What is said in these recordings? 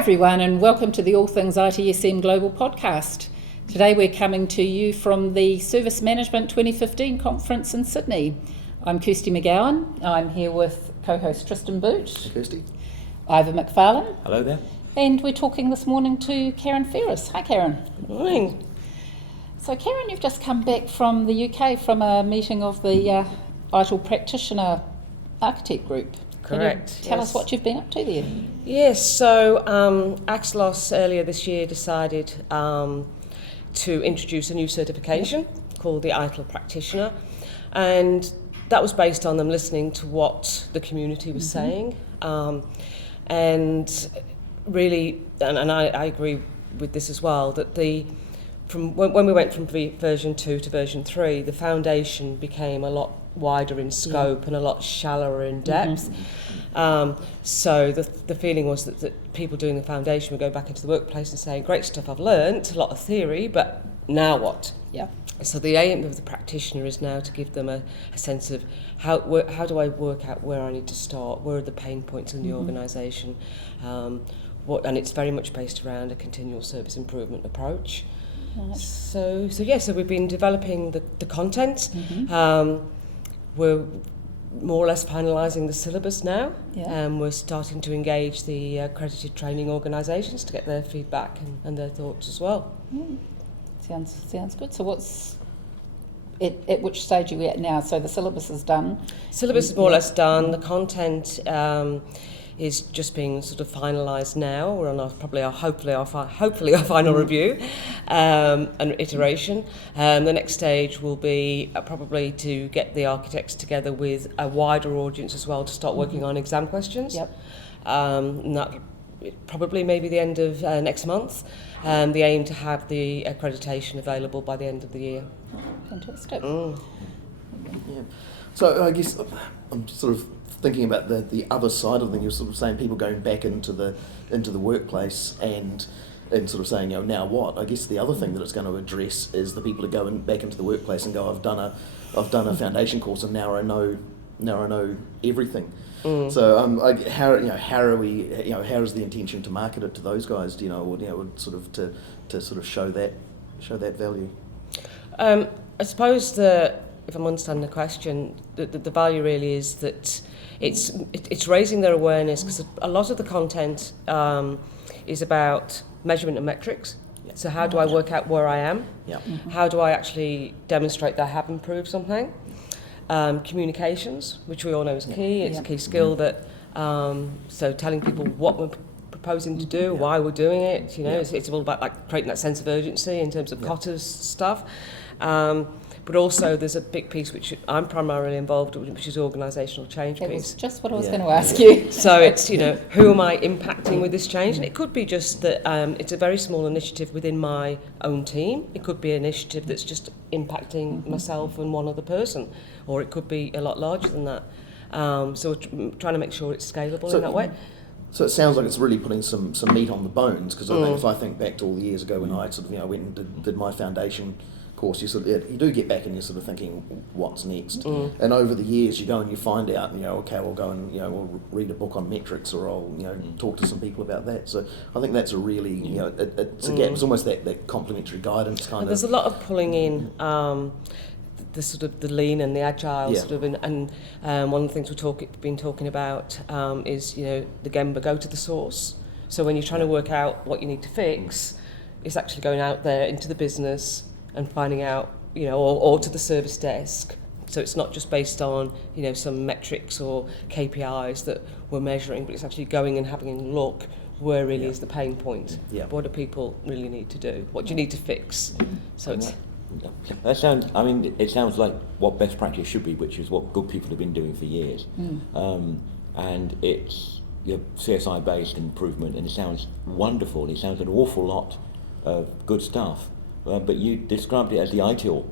everyone, and welcome to the All Things ITSM Global Podcast. Today we're coming to you from the Service Management 2015 conference in Sydney. I'm Kirsty McGowan. I'm here with co-host Tristan Boot. Hey, Kirsty. Ivor McFarlane. Hello there. And we're talking this morning to Karen Ferris. Hi, Karen. Good morning. So, Karen, you've just come back from the UK from a meeting of the ITIL Practitioner architect group. Correct. Can you tell us what you've been up to there? Yes, so Axelos earlier this year decided to introduce a new certification called the ITIL Practitioner, and that was based on them listening to what the community was saying, and really, and I agree with this as well, that when we went from version 2 to version 3, the foundation became a lot wider in scope and a lot shallower in depth. So the feeling was that people doing the foundation would go back into the workplace and saying, great stuff I've learnt, a lot of theory, but now what? Yeah. So the aim of the practitioner is now to give them a sense of how do I work out where I need to start, where are the pain points in the organisation, and it's very much based around a continual service improvement approach. Right. So we've been developing the content. We're more or less finalising the syllabus now, and we're starting to engage the accredited training organisations to get their feedback and their thoughts as well. Sounds good. So what's at which stage are we at now? So the syllabus is done. Syllabus is more or less done. The content is just being sort of finalised now. We're on hopefully our final review and iteration. The next stage will be probably to get the architects together with a wider audience as well to start working on exam questions. Yep. And that probably maybe the end of next month. The aim to have the accreditation available by the end of the year. Fantastic. Yeah. So I guess I'm sort of thinking about the other side of things. You're sort of saying people going back into the workplace and sort of saying, now what? I guess the other thing that it's going to address is the people who go back into the workplace and go, I've done a foundation course and now I know everything. So how are we? How is the intention to market it to those guys? Sort of to sort of show that value. I suppose if I'm understanding the question, the value really is that it's raising their awareness, because a lot of the content is about measurement and metrics. Yeah. So how do I work out where I am? Yeah. How do I actually demonstrate that I have improved something? Communications, which we all know is key. It's a key skill that, so telling people what we're proposing to do, why we're doing it, it's all about like creating that sense of urgency in terms of Cotter's stuff. But also there's a big piece which I'm primarily involved in, which is organisational change piece. That was just what I was going to ask you. So it's, who am I impacting with this change? And it could be just that it's a very small initiative within my own team. It could be an initiative that's just impacting myself and one other person, or it could be a lot larger than that. So we're trying to make sure it's scalable in that way. So it sounds like it's really putting some meat on the bones, because I think if I think back to all the years ago when I sort of went and did my foundation course, you do get back and you're sort of thinking, what's next? And over the years you go and you find out, okay, we'll go and we'll read a book on metrics, or I'll talk to some people about that. So I think that's a really it's a gap. It's almost that complementary guidance kind of. There's a lot of pulling in the sort of the lean and the agile sort of, and one of the things we've been talking about is the Gemba, go to the source. So when you're trying to work out what you need to fix, it's actually going out there into the business and finding out, or to the service desk. So it's not just based on, some metrics or KPIs that we're measuring, but it's actually going and having a look where really is the pain point. Yeah. What do people really need to do? What do you need to fix? So it's... It sounds like what best practice should be, which is what good people have been doing for years. And it's CSI-based improvement, and it sounds wonderful. It sounds an awful lot of good stuff. But you described it as the ITIL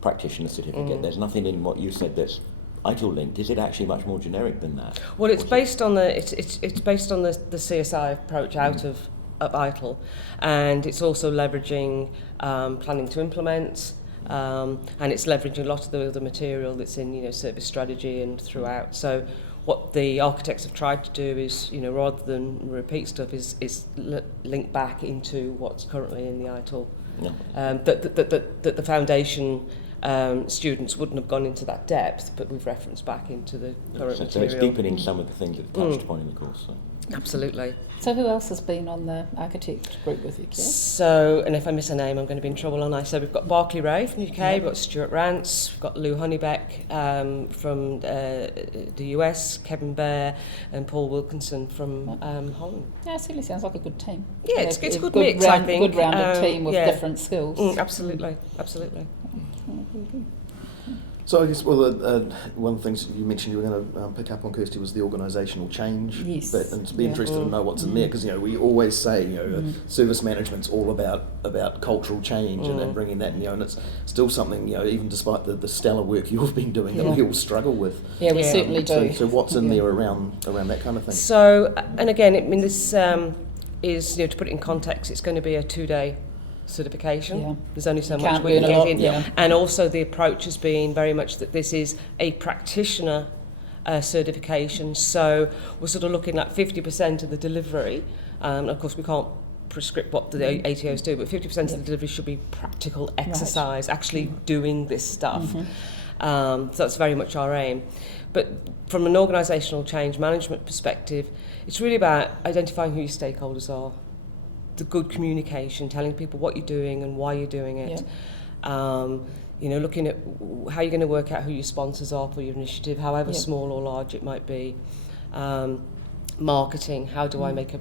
Practitioner certificate. There's nothing in what you said that's ITIL linked. Is it actually much more generic than that? Well, it's based on the CSI approach out of ITIL, and it's also leveraging planning to implement, and it's leveraging a lot of the other material that's in service strategy and throughout. So what the architects have tried to do is, rather than repeat stuff, is link back into what's currently in the ITIL. Yeah. That the foundation students wouldn't have gone into that depth, but we've referenced back into the current So material. it's deepening some of the things that are touched upon in the course. So. Absolutely. So who else has been on the architect group with you, Keir? So, and if I miss a name, I'm going to be in trouble, aren't I? So we've got Barclay Ray from the UK, we've got Stuart Rance, we've got Lou Honeybeck from the US, Kevin Bear, and Paul Wilkinson from Holland. Yeah, it certainly sounds like a good team. Yeah, it's a good mix, I think. Good rounded team with different skills. Absolutely, absolutely. So I guess, one of the things you mentioned you were going to pick up on, Kirsty, was the organisational change. Yes. And to be interested to know what's in there, because we always say service management's all about cultural change and bringing that, and it's still something, even despite the stellar work you've been doing, that we all struggle with. Yeah, we certainly do. So what's in there around that kind of thing? So, and again, this is, to put it in context, it's going to be a 2-day certification. Yeah. There's only so Can't much we can learn a get lot, in. yeah. And also the approach has been very much that this is a practitioner certification. So we're sort of looking at 50% of the delivery. Of course, we can't prescript what the ATOs do, but 50% of the delivery should be practical exercise, actually doing this stuff. So that's very much our aim. But from an organisational change management perspective, it's really about identifying who your stakeholders are, the good communication, telling people what you're doing and why you're doing it. Looking at how you're going to work out who your sponsors are for your initiative, however small or large it might be. Marketing, how do I make a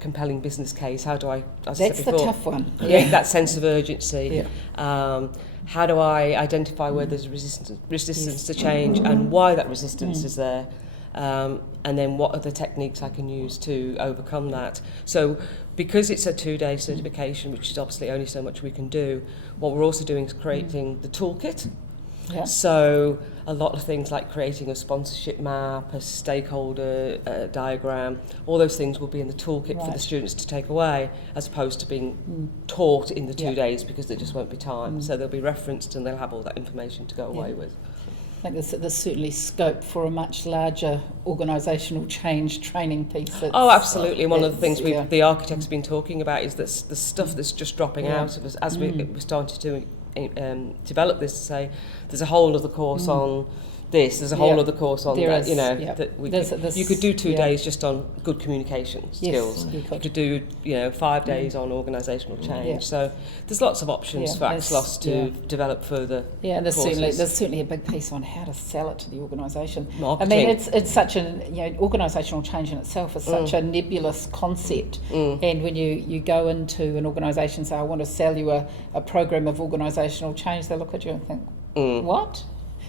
compelling business case? How do I, as I said before, That's the tough one. Yeah, that sense of urgency. How do I identify where there's resistance to change and why that resistance is there? And then what are the techniques I can use to overcome that? So because it's a 2-day certification, which is obviously only so much we can do, what we're also doing is creating the toolkit. Yeah. So a lot of things like creating a sponsorship map, a stakeholder diagram, all those things will be in the toolkit for the students to take away, as opposed to being taught in the 2 days, because there just won't be time. So they'll be referenced and they'll have all that information to go away with. I think there's certainly scope for a much larger organisational change training piece. Oh, absolutely. One of the things the architects have been talking about is that the stuff that's just dropping out of us as we started to develop this, to say there's a whole other course on this, there's a whole other course on that, that you could do 2 days just on good communication skills. You could do 5 days on organisational change. So there's lots of options for AXLOS to develop further. Yeah, and there's courses. certainly a big piece on how to sell it to the organisation. Marketing. I mean, it's such an organisational change in itself is such a nebulous concept. And when you go into an organisation and say, I want to sell you a program of organisational change, they look at you and think, what?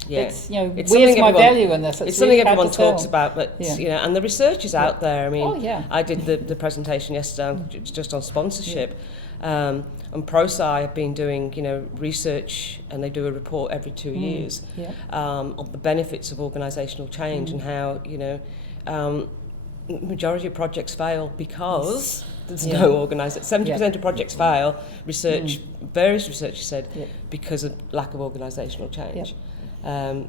Yeah, it's, it's where's my value in this? It's really something everyone hard to talks sell. about, but and the research is out there. I mean, I did the presentation yesterday just on sponsorship, and ProSci have been doing research, and they do a report every 2 years on the benefits of organisational change and how majority of projects fail because there's no organisation. 70% of projects fail. Various research said because of lack of organisational change.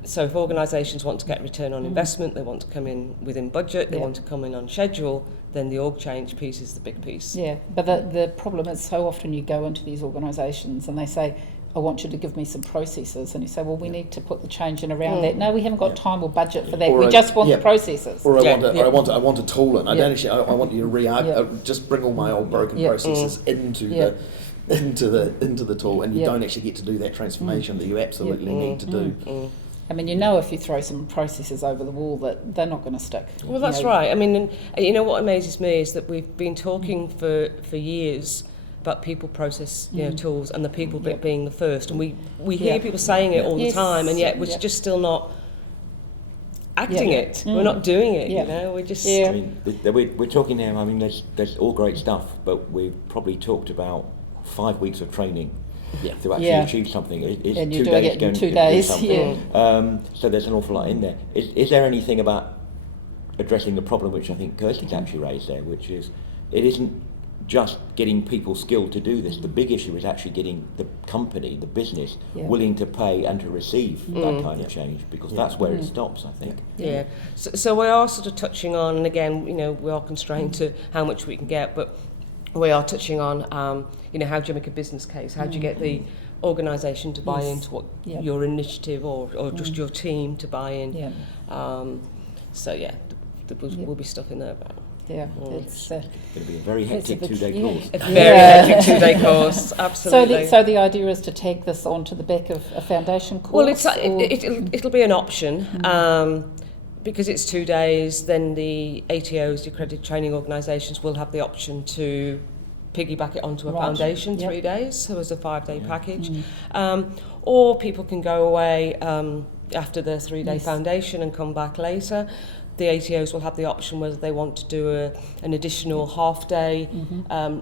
So if organisations want to get return on investment, they want to come in within budget, they want to come in on schedule, then the org change piece is the big piece. Yeah, but the problem is so often you go into these organisations and they say, I want you to give me some processes, and you say, well, we need to put the change in around that. No, we haven't got time or budget for that. We just want the processes. Or I want a tool, and I don't actually. I want you to just bring all my old broken processes into the tool, and you don't actually get to do that transformation that you absolutely need to do. I mean, if you throw some processes over the wall, that they're not going to stick. Well, that's right. I mean, and what amazes me is that we've been talking for years about people, process, tools, and the people bit being the first, and we hear people saying it all the time, and yet we're just still not acting it. We're not doing it. We're just. I mean, we're talking now. I mean, there's all great stuff, but we've probably talked about 5 weeks of training to actually achieve something. Is and 2 you're doing days it in going 2 to days. do something? So there's an awful lot in there. Is there anything about addressing the problem which I think Kirsty's actually raised there, which is it isn't just getting people skilled to do this. The big issue is actually getting the company, the business, willing to pay and to receive that kind of change, because that's where it stops, I think. Yeah. So we are sort of touching on, and again, you know, we are constrained to how much we can get, but we are touching on, you know, how do you make a business case? How do you get the organisation to buy into what your initiative or just your team to buy in? Yeah. So yeah, there will be stuff in there about. Yeah, it's going to be a very hectic 2-day course. A very hectic 2-day course, absolutely. So the idea is to take this onto the back of a foundation course? Well, it'll be an option. Because it's 2 days, then the ATOs, the accredited training organisations, will have the option to piggyback it onto a foundation 3 days, so as a 5-day package. Or people can go away after the 3-day foundation and come back later. The ATOs will have the option whether they want to do an additional half-day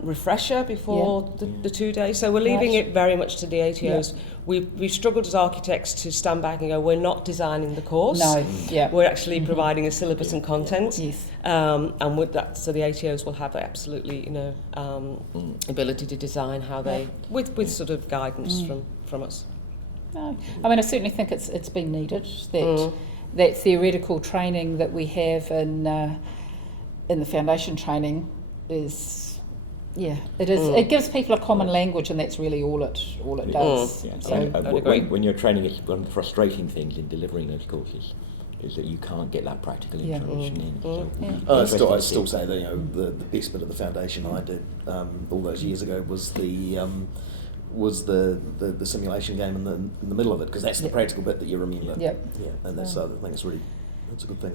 refresher before the 2 days. So we're leaving it very much to the ATOs. Yeah. We've struggled as architects to stand back and go, we're not designing the course. No, We're actually providing a syllabus and content. Yes. And with that, so the ATOs will have absolutely, you know, ability to design how they, with sort of guidance from us. No. I mean, I certainly think it's been needed, that theoretical training that we have in the foundation training is, it is. It gives people a common language, and that's really all it does. Yeah. So, when you're training, it's one of the frustrating things in delivering those courses is that you can't get that practical information in. So I still say that, you know, the best bit of the foundation I did all those years ago was the simulation game in the middle of it, because that's the practical bit that you remember. Yep. Yeah, and that's I think it's really, it's a good thing.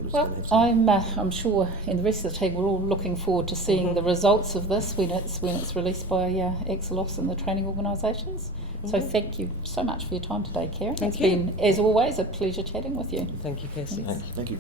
I'm sure, and the rest of the team, we're all looking forward to seeing the results of this when it's released by Exelos and the training organisations. So thank you so much for your time today, Karen. It's been, as always, a pleasure chatting with you. Thank you, Kirsty. Thank you.